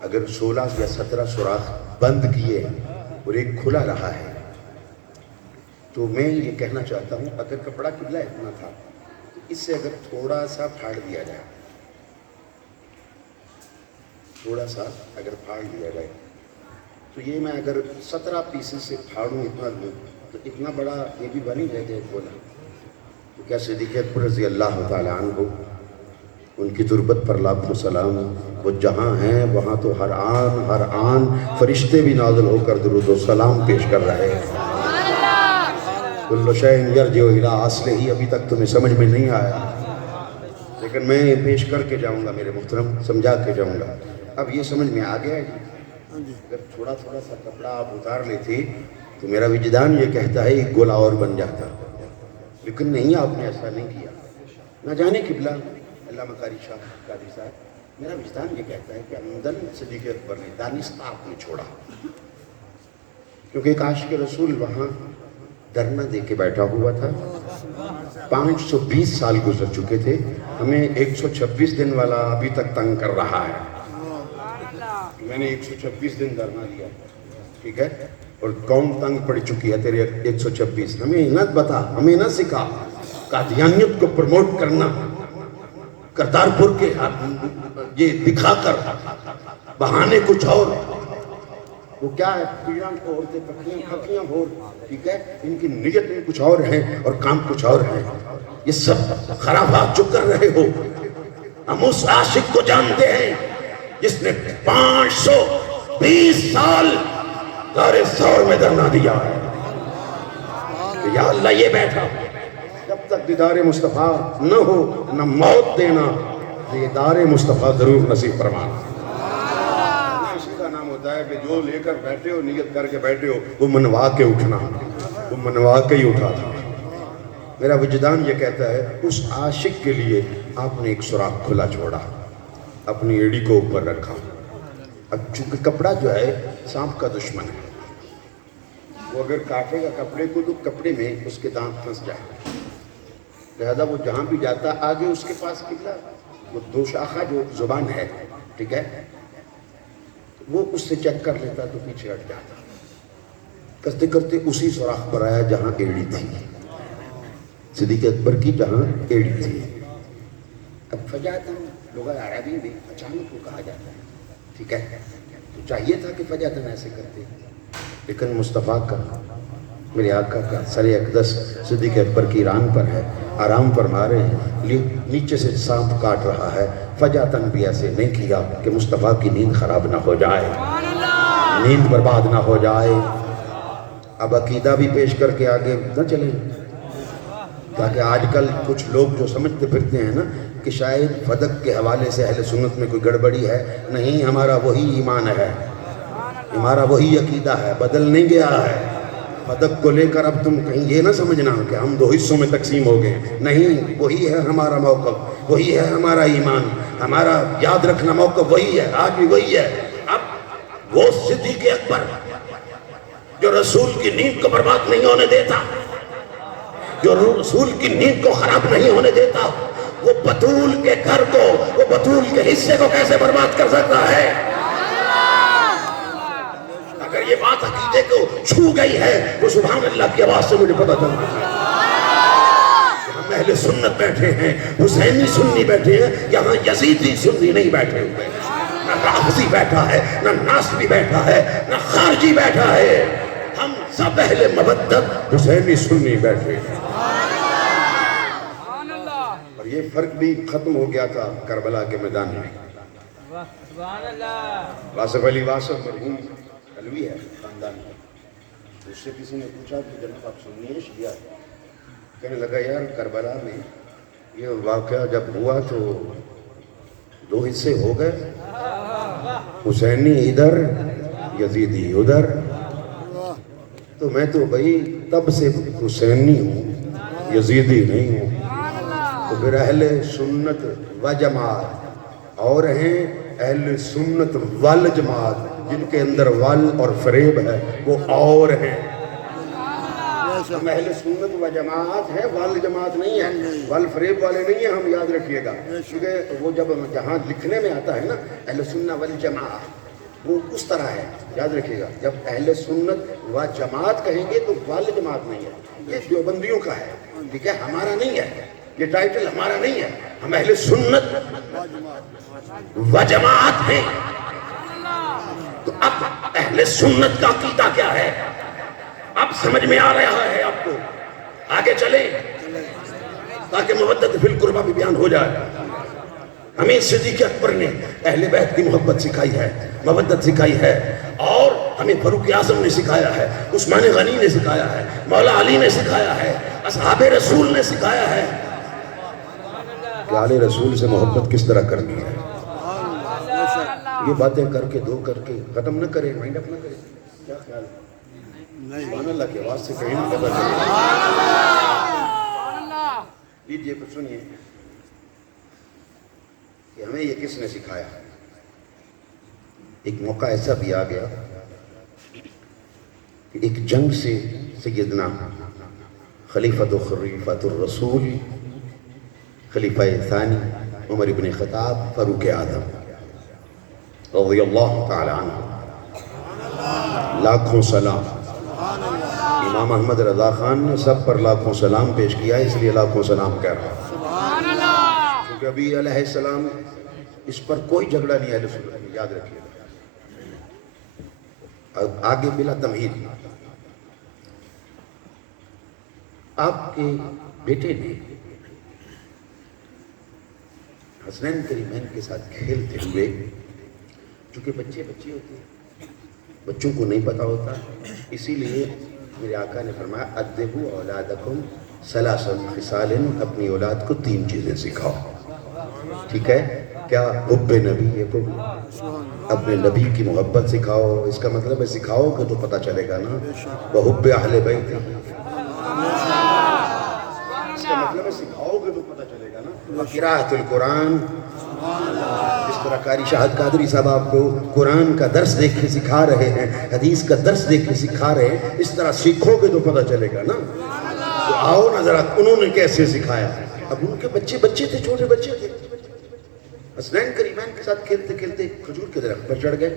اگر 16 یا 17 سوراخ بند کیے اور ایک کھلا رہا ہے تو میں یہ کہنا چاہتا ہوں اگر کپڑا قبلہ اتنا تھا تو اس سے اگر تھوڑا سا پھاڑ دیا جائے، تھوڑا سا اگر پھاڑ دیا جائے تو یہ میں اگر 17 پیسز سے پھاڑوں اتنا دوں تو اتنا بڑا یہ بھی بنی رہ جائے کھولا. تو کیا صدیق اکبر رضی اللہ تعالیٰ عنہ ان کی تربت پر لاکھوں سلام، وہ جہاں ہیں وہاں تو ہر آن فرشتے بھی نازل ہو کر درود و سلام پیش کر رہے ہیں. کل شیء یرجع الی اصلہ، ابھی تک تمہیں سمجھ میں نہیں آیا لیکن میں پیش کر کے جاؤں گا میرے محترم، سمجھا کے جاؤں گا. اب یہ سمجھ میں آ گیا ہے اگر تھوڑا سا کپڑا آپ اتار لیتے تو میرا وجدان یہ کہتا ہے ایک گولا اور بن جاتا، لیکن نہیں، آپ نے ایسا نہیں کیا. نہ جانے قبلہ علامہ قاری شاہ قادری صاحب، میرا وجدان یہ کہتا ہے کہ عمدن صدیق اکبر نے دانستہ آپ نے چھوڑا، کیونکہ ایک عاشق رسول وہاں دھرنا دے کے بیٹھا ہوا تھا. 520 سال گزر چکے تھے، ہمیں 126 دن والا ابھی تک تنگ کر رہا ہے. میں نے 126 دن دھرنا دیا، ٹھیک ہے، اور قوم تنگ پڑ چکی ہے تیرے 126. ہمیں نہ بتا، ہمیں نہ سکھا قادیانیت کو پروموٹ کرنا، کرتارپور کے یہ دکھا کر بہانے کچھ اور. وہ کیا ہے، پیڑاں کو عورتیں پکیاں ہو، ٹھیک ہے، ان کی نیتیں کچھ اور ہیں اور کام کچھ اور ہیں. یہ سب خرابات جو کر رہے ہو، ہم اس عاشق کو جانتے ہیں جس نے 520 سال دار ثور میں دھرنا دیا ہے. یا اللہ یہ بیٹھا جب تک دیدار مصطفیٰ نہ ہو نہ موت دینا، دیدار مصطفیٰ ضرور نصیب فرمانا. اسی کا نام ہوتا ہے کہ جو لے کر بیٹھے ہو، نیت کر کے بیٹھے ہو، وہ منوا کے اٹھنا، وہ منوا کے ہی اٹھا تھا. میرا وجدان یہ کہتا ہے اس عاشق کے لیے آپ نے ایک سوراخ کھلا چھوڑا، اپنی ایڑی کو اوپر رکھا. اب چونکہ کپڑا جو ہے سانپ کا دشمن ہے، وہ اگر کاٹے گا کپڑے کو تو کپڑے میں اس کے دانت پھنس جائے، لہذا وہ جہاں بھی جاتا آگے اس کے پاس قبلہ، وہ 2 شاخہ جو زبان ہے، ٹھیک ہے، وہ اس سے چیک کر لیتا تو پیچھے ہٹ جاتا. کرتے کرتے اسی سوراخ پر آیا جہاں ایڑی تھی، صدیق اکبر کی جہاں ایڑی تھی. اب فجأتاً لغہ عربی میں اچانک کو کہا جاتا ہے، ٹھیک ہے، تو چاہیے تھا کہ فجأتاً ایسے کرتے، لیکن مصطفیٰ کا، میرے آقا کا سر اقدس صدیق اکبر کی ران پر ہے، آرام فرما رہے ہیں، نیچے سے سانپ کاٹ رہا ہے. فجأتاً بھی ایسے نہیں کیا کہ مصطفیٰ کی نیند خراب نہ ہو جائے، نیند برباد نہ ہو جائے. اب عقیدہ بھی پیش کر کے آگے نہ چلیں، تاکہ آج کل کچھ لوگ جو سمجھتے پھرتے ہیں نا کہ شاید فدق کے حوالے سے اہل سنت میں کوئی گڑبڑی ہے. نہیں، ہمارا وہی ایمان ہے، ہمارا وہی عقیدہ ہے، بدل نہیں گیا ہے. فدق کو لے کر اب تم کہیں یہ نہ سمجھنا کہ ہم 2 حصوں میں تقسیم ہو گئے. نہیں، وہی ہے ہمارا موقف، وہی ہے ہمارا ایمان، ہمارا یاد رکھنا موقف وہی ہے، آج بھی وہی ہے. اب وہ صدیق اکبر جو رسول کی نیند کو برباد نہیں ہونے دیتا، جو رسول کی نیند کو خراب نہیں ہونے دیتا، وہ بطول کے گھر کو، وہ بطول کے حصے کو کیسے برباد کر سکتا ہے؟ اگر یہ بات عقیدے کو چھو گئی ہے تو سبحان اللہ کی آواز سے مجھے پتہ چلتا ہے. ہم اہل سنت بیٹھے ہیں، حسینی سنی بیٹھے ہیں، یہاں یزیدی سنی نہیں بیٹھے ہوئے. نہ رافضی بیٹھا ہے، نہ ناصبی بیٹھا ہے، نہ خارجی بیٹھا ہے. ہم سب اہل مودت حسینی سنی بیٹھے ہیں. اور یہ فرق بھی ختم ہو گیا تھا کربلا کے میدان میں. واصف علی واصف مرحوم علوی ہے خاندان میں، اس سے کسی نے پوچھا کہ جناب آپ سنی ہے شیعہ؟ کہنے لگا یار کربلا میں یہ واقعہ جب ہوا تو 2 حصے ہو گئے، حسینی ادھر یزیدی ادھر، تو میں تو بھائی تب سے حسینی ہوں، یزیدی نہیں ہوں. تو پھر اہل سنت و جماعت اور ہیں اہل سنت والجماعت، جن کے اندر وال اور فریب ہے، وہ اور ہیں. ہم اہل سنت و جماعت ہیں، وال جماعت نہیں ہے، وال فریب والے نہیں ہیں. ہم یاد رکھیے گا، کیونکہ وہ جب جہاں لکھنے میں آتا ہے نا اہل سنت والجماعت، وہ اس طرح ہے. یاد رکھیے گا, جب اہل سنت و جماعت کہیں گے تو وال جماعت نہیں ہے, یہ دیوبندیوں کا ہے, ٹھیک ہے, ہمارا نہیں ہے, یہ ٹائٹل ہمارا نہیں ہے. ہم اہل سنت و جماعت ہیں. تو اب اہل سنت کا عقیدہ کیا ہے اب سمجھ میں آ رہا ہے آپ کو. آگے چلیں تاکہ مودت فی القربہ بھی بیان ہو جائے. ہمیں صدیق اکبر نے اہل بیت کی محبت سکھائی ہے, مودت سکھائی ہے, اور ہمیں فاروق اعظم نے سکھایا ہے, عثمان غنی نے سکھایا ہے, مولا علی نے سکھایا ہے, اصحاب رسول نے سکھایا ہے کہ آل رسول سے محبت کس طرح کرنی ہے. یہ باتیں کر کے دو کر کے ختم نہ کریں, مائنڈ اپ نہ کریں. کیا خیال ہے؟ سبحان اللہ کی آواز سے کہیں نہ بدل. لیجیے کچھ سنیے کہ ہمیں یہ کس نے سکھایا. ایک موقع ایسا بھی آ گیا کہ ایک جنگ سے سیدنا خلیفۃ الرسول خلیفہ ثانی عمر ابن خطاب فاروق اعظم رضی اللہ تعالی عنہ, لاکھوں سلام. امام احمد رضا خان نے سب پر لاکھوں سلام پیش کیا, اس لیے لاکھوں سلام کہہ رہا ہوں, کیونکہ ابھی علیہ السلام اس پر کوئی جھگڑا نہیں ہے اہل سنت میں, یاد رکھیے. آگے بلا تمہید, آپ کے بیٹے نے حسنین کریمین کے ساتھ کھیلتے ہوئے, چونکہ بچے ہوتے ہیں, بچوں کو نہیں پتا ہوتا, اسی لیے میرے آقا نے فرمایا ادبوا اولادکم ثلاث خصال, اپنی اولاد کو 3 چیزیں سکھاؤ. ٹھیک ہے, کیا؟ حب نبی کو, اپنے نبی کی محبت سکھاؤ. اس کا مطلب ہے سکھاؤ گے تو پتہ چلے گا نا. وحب اہل بیت, اس کا مطلب ہے سکھاؤ گے تو پتہ چلے گا نا. قراءۃ القرآن, جس طرح قاری شاہد قادری صاحب آپ کو قرآن کا درس دیکھ کے سکھا رہے ہیں, حدیث کا درس دیکھ کے سکھا رہے ہیں, اس طرح سیکھو گے تو پتہ چلے گا نا. تو آؤ نا ذرا, انہوں نے کیسے سکھایا. اب ان کے بچے تھے, چھوٹے بچے تھے, حسنین کریمین کے ساتھ کھیلتے کھیلتے کھجور کے درخت پر چڑھ گئے.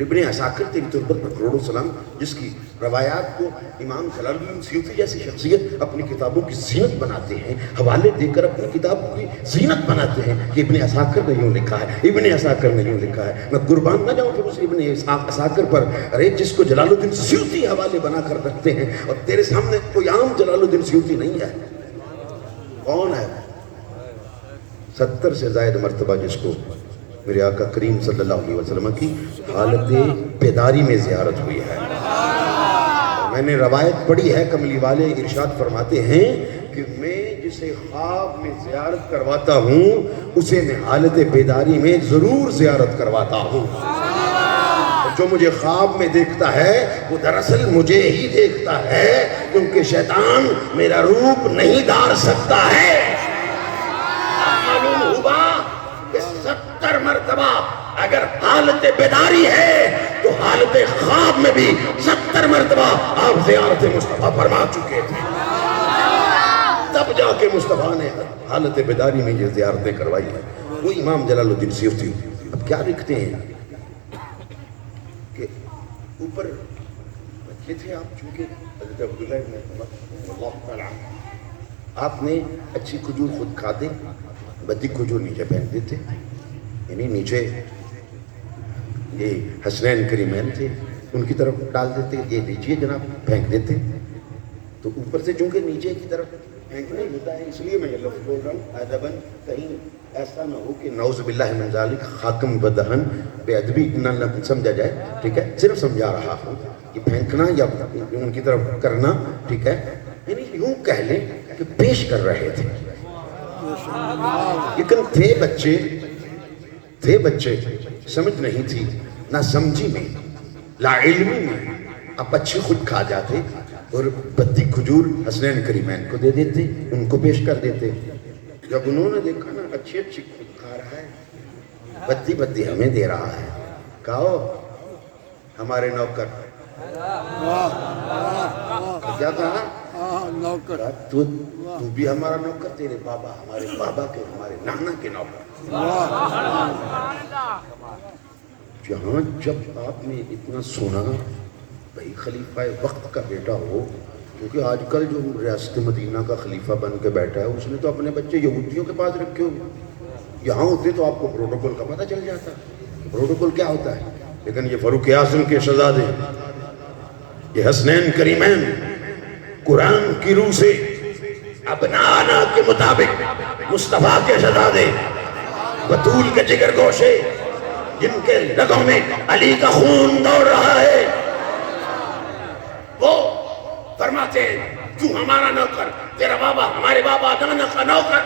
ابن عساکر تیری تربت پر کروڑوں سلام, جس کی روایات کو امام جلال الدین سیوطی جیسی شخصیت اپنی کتابوں کی زینت بناتے ہیں, حوالے دے کر اپنی کتابوں کی زینت بناتے ہیں کہ ابن عساکر نے یوں لکھا ہے, ابن عساکر نے یوں لکھا ہے. میں قربان نہ جاؤں پھر اس ابن عساکر پر, ارے جس کو جلال الدین سیوطی حوالے بنا کر رکھتے ہیں, اور تیرے سامنے کوئی عام جلال الدین سیوطی نہیں ہے. کون ہے؟ 70 سے زائد مرتبہ جس کو میرے آقا کریم صلی اللہ علیہ وسلم کی حالت بیداری میں زیارت ہوئی ہے. میں نے روایت پڑھی ہے, کملی والے ارشاد فرماتے ہیں کہ میں جسے خواب میں زیارت کرواتا ہوں اسے میں حالت بیداری میں ضرور زیارت کرواتا ہوں. جو مجھے خواب میں دیکھتا ہے وہ دراصل مجھے ہی دیکھتا ہے, کیونکہ شیطان میرا روپ نہیں دھار سکتا ہے. معلوم ہوا کہ 70 مرتبہ اگر حالت بیداری ہے تو حالت خواب میں بھی 70 مرتبہ آپ زیارت مصطفیٰ فرما چکے تھے. تب جا کے مصطفیٰ نے حالت بیداری میں یہ زیارتیں کروائی ہیں. وہ امام جلال الدین سیوطی اب کیا لکھتے ہیں کہ اوپر بچے تھے آپ, چونکہ حضرت عبداللہ ابن عمر اللہ تعالیٰ آپ نے اچھی کھجور خود کھاتے, بدی کھجور نیچے پھینک دیتے, یعنی نیچے یہ حسنین کریمین تھے ان کی طرف ڈال دیتے, یہ لیجیے جناب, پھینک دیتے. تو اوپر سے چونکہ نیچے کی طرف پھینکنا ہی ہوتا ہے, اس لیے میں یہ لفظ بول رہا ہوں ادباً, کہیں ایسا نہ ہو کہ نعوذ باللہ من ذالک خاکم بدہن بے ادبی نہ سمجھا جائے. ٹھیک ہے, صرف سمجھا رہا ہوں کہ پھینکنا یا ان کی طرف کرنا, ٹھیک ہے, یعنی یوں کہہ لیں کہ پیش کر رہے تھے. لیکن تھے بچے, سمجھ نہیں تھی, نہ سمجھی میں, لا علمی میں. آپ اچھی خود کھا جاتے اور بدی کھجور حسنین کریمین کو دے دیتے, ان کو پیش کر دیتے. جب انہوں نے دیکھا نا اچھی خود کھا رہا ہے, بدی ہمیں دے رہا ہے, کہو ہمارے نوکر. کیا کہا؟ نوکر. تو بھی ہمارا نوکر, تیرے بابا ہمارے بابا کے, ہمارے نانا کے نوکر. جہاں جب آپ نے اتنا سنا بھائی خلیفہ وقت کا بیٹا ہو، کیونکہ آج کل جو ریاست مدینہ کا خلیفہ بن کے بیٹھا ہے اس نے تو اپنے بچے یہودیوں کے پاس رکھے ہوئے، یہاں ہوتے تو آپ کو پروٹوکول کا پتہ چل جاتا، پروٹوکول کیا ہوتا ہے۔ لیکن یہ فاروق اعظم کے شہزادے، یہ حسنین کریمین، قرآن کی روح سے ابنانا کے مطابق مصطفیٰ کے شہزادے، بطول کے جگر گوشے، جن کے رگوں میں علی کا خون دوڑ رہا ہے، وہ فرماتے ہیں تو ہمارا نوکر، تیرا بابا ہمارے بابا نانا کا نوکر۔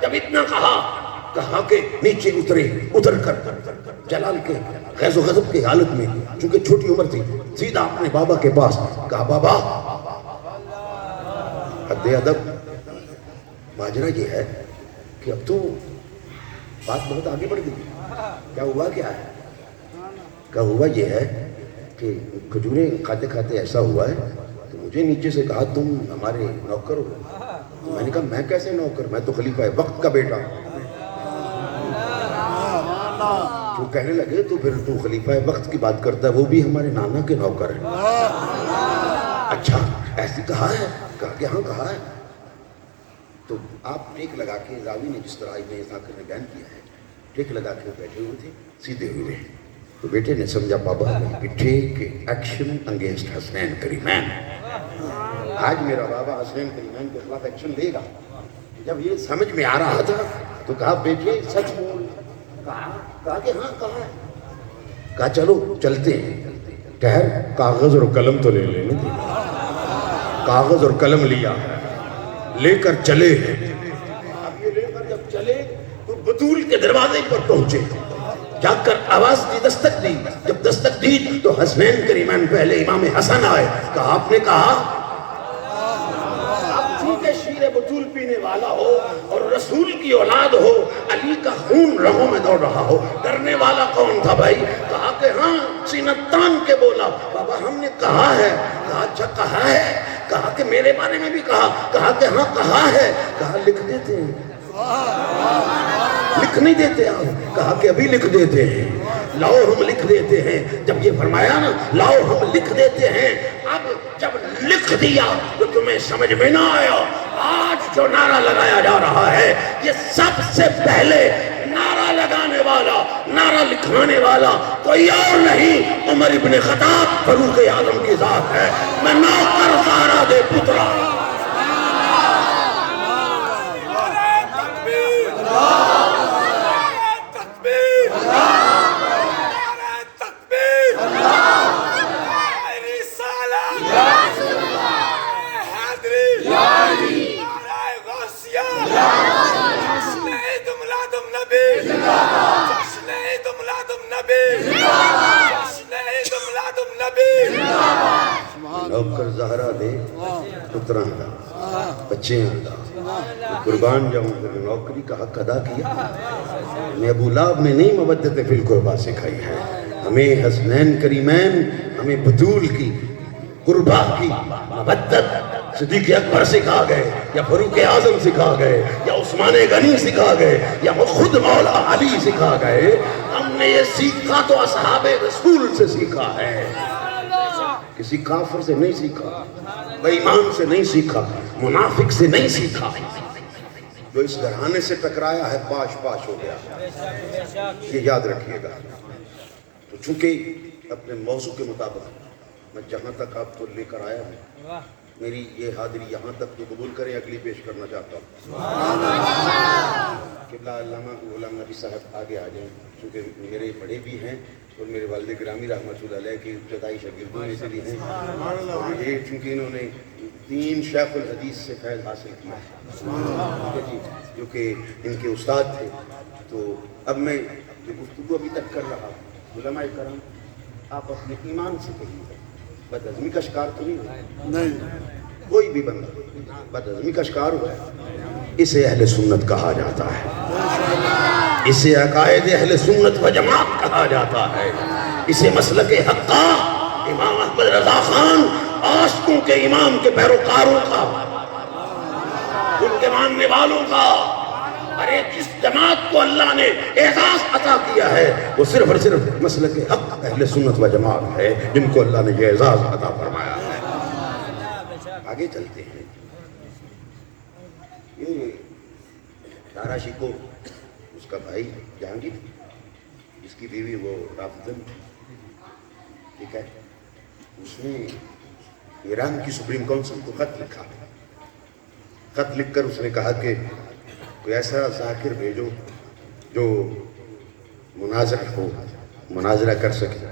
جب اتنا کہا کہ نیچے اتر کر جلال کے غیظ و غضب کی حالت میں، چونکہ چھوٹی عمر تھی، سیدھا اپنے بابا کے پاس کہا بابا حد ادب، ماجرا یہ ہے کہ اب تو بات بہت آگے بڑھ گئی، کیا ہوا کیا ہے؟ کیا ہوا یہ ہے کہ کھجوریں کھاتے کھاتے ایسا ہوا ہے تو مجھے نیچے سے کہا تم ہمارے نوکر ہو، تو میں نے کہا میں کیسے نوکر، میں تو خلیفہ وقت کا بیٹا ہوں۔ جو کہنے لگے تو پھر تو خلیفہ وقت کی بات کرتا ہے، وہ بھی ہمارے نانا کے نوکر ہیں۔ اچھا ایسی کہا ہے؟ کہا کہ ہاں کہا ہے۔ تو آپ ٹیک لگا کے، راوی نے جس طرح ابن اسحاق نے بیان کیا ہے، ٹیک لگا کے بیٹھے ہوئے تھے، سیدھے ہوئے، تو بیٹے نے سمجھا بابا ٹیک ایکشن اگینسٹ حسنین کریمین، آج میرا بابا حسنین کریمین کے خلاف ایکشن لے گا۔ جب یہ سمجھ میں آ رہا تھا تو کہا بیٹے سچ بول، کہا کہ ہاں کہا ہے، کہا چلو چلتے ہیں، ٹھہر کاغذ اور قلم تو لے لیں۔ کاغذ اور قلم لیا، لے کر چلے ہیں۔ اب یہ لے کر جب چلے تو بطول کے دروازے پر پہنچے، جا کر آواز دی، دستک دی۔ جب دستک دی تو حسنین کریمین پہلے امام حسن آئے، کہا آپ نے کہا آپ چونکہ شیر بطول پینے والا ہو اور رسول کی اولاد ہو، علی کا خون رگوں میں دوڑ رہا ہو، ڈرنے والا کون تھا بھائی؟ کہا کہ ہاں، سینہ تان کے بولا بابا ہم نے کہا ہے۔ کہا اچھا کہا ہے؟ کہا کہ میرے بارے میں بھی کہا؟ کہا کہ ہاں کہا ہے۔ کہا لکھ دیتے ہیں؟ لکھ نہیں دیتے آپ؟ کہا کہ ابھی لکھ دیتے ہیں، لاؤ ہم لکھ دیتے ہیں۔ جب یہ فرمایا نا لاؤ ہم لکھ دیتے ہیں، اب جب لکھ دیا تو تمہیں سمجھ میں نہ آیا، آج جو نعرہ لگایا جا رہا ہے یہ سب سے پہلے نعرہ لگانے والا، نعرہ لکھانے والا کوئی اور نہیں، عمر ابن خطاب فاروق اعظم کی ذات ہے۔ میں نوکر زہرا دے پترا، نوکر زہرا دے پتراں دا، بچیاں دا، قربان جاؤں پھر نوکری کا حق ادا کیا۔ ہمیں ابو لہب نے نہیں مودت فی القربہ سکھائی ہے، ہمیں حسنین کریمین، ہمیں بطول کی قربہ کی مودت صدیق اکبر سکھا گئے، یا فاروق اعظم سکھا گئے، یا عثمان غنی سکھا گئے، یا خود مولا علی سکھا گئے۔ ہم نے یہ سیکھا تو اصحاب رسول سے سیکھا ہے، کسی کافر سے نہیں سیکھا، بے ایمان سے نہیں سیکھا، منافق سے نہیں سیکھا۔ جو اس گھرانے سے ٹکرایا ہے پاش پاش ہو گیا، یہ یاد رکھیے گا۔ تو چونکہ اپنے موضوع کے مطابق میں جہاں تک آپ کو لے کر آیا ہوں، میری یہ حاضری یہاں تک تو قبول کریں، اگلی پیش کرنا چاہتا ہوں۔ قبلہ علامہ غلام نبی صاحب آگے آ جائیں، چونکہ میرے بڑے بھی ہیں اور میرے والد گرامی رحمۃ اللہ علیہ کی ابتدائی شاگردوں میں سے بھی ہیں، اور یہ چونکہ انہوں نے 3 شیخ الحدیث سے فیض حاصل کیا ہے جو کہ ان کے استاد تھے۔ تو اب میں جو گفتگو ابھی تک کر رہا ہوں، علماء کرام آپ اپنے ایمان سے کہیے، بدعزمی کا شکار تو نہیں، کوئی بھی بندہ بدعزمی کا شکار ہوا ہے، اسے اہل سنت کہا جاتا ہے، اسے عقائد اہل سنت و جماعت کہا جاتا ہے، اسے مسلک حقہ امام احمد رضا خان عاشقوں کے امام کے پیروکاروں کا، ان کے ماننے والوں کا ارے جس جماعت کو اللہ نے اعزاز عطا کیا ہے وہ صرف اور صرف مسلک حق اہل سنت و جماعت ہے، جن کو اللہ نے یہ اعزاز عطا فرمایا ہے۔ آگے چلتے ہیں۔ یہ دارا شیکو اس کا بھائی جہانگیر، اس کی بیوی وہ رافضن، ٹھیک ہے، اس نے ایران کی سپریم کونسل کو خط لکھا۔ خط لکھ کر اس نے کہا کہ کوئی ایسا ذاکر بھیجو جو مناظرہ کر سکے،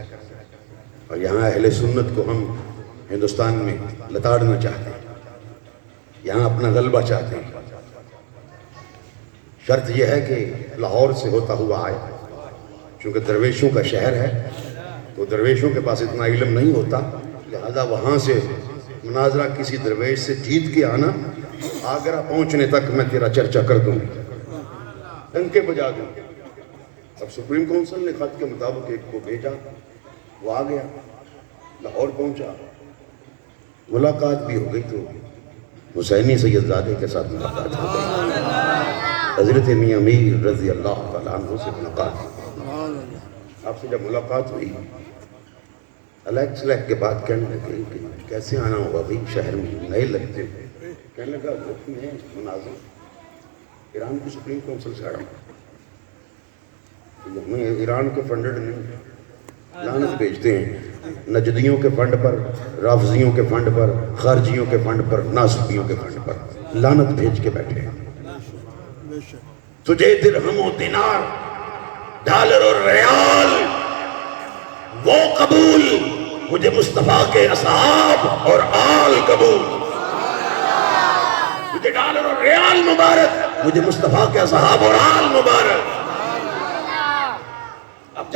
اور یہاں اہل سنت کو ہم ہندوستان میں لتاڑنا چاہتے ہیں، یہاں اپنا غلبہ چاہتے ہیں۔ شرط یہ ہے کہ لاہور سے ہوتا ہوا آئے، چونکہ درویشوں کا شہر ہے تو درویشوں کے پاس اتنا علم نہیں ہوتا، لہذا وہاں سے مناظرہ کسی درویش سے جیت کے آنا، آگرہ پہنچنے تک میں تیرا چرچا کر دوں، ڈنکے بجا دوں۔ اب سپریم کونسل نے خط کے مطابق ایک کو بھیجا، وہ آ گیا، لاہور پہنچا، ملاقات بھی ہو گئی تو حسینی سید زادے کے ساتھ ملاقات ہو گئی، حضرت میاں میر رضی اللہ تعالیٰ عنہ سے ملاقات۔ آپ سے جب ملاقات ہوئی، علیہ صلح کے بعد کہنے لگے کہ کیسے آنا ہوگا بھائی، شہر میں نئے لگتے ہیں۔ کہنے لگا حکم ہے مناظر، ایران کی سپریم کونسل سے آ رہا ہوں، ہمیں ایران کے فنڈڈ نہیں، لعنت بھیجتے ہیں نجدیوں کے فنڈ پر، رافضیوں کے فنڈ پر، خارجیوں کے فنڈ پر، ناسبیوں کے فنڈ پر لعنت بھیج کے بیٹھے ہیں۔ تجھے درہم و دینار، ڈالر اور ریال وہ قبول، مجھے مصطفیٰ کے اصحاب اور آل قبول۔ مجھے ڈالر اور ریال مبارک، مجھے مصطفیٰ کے اصحاب اور آل مبارک۔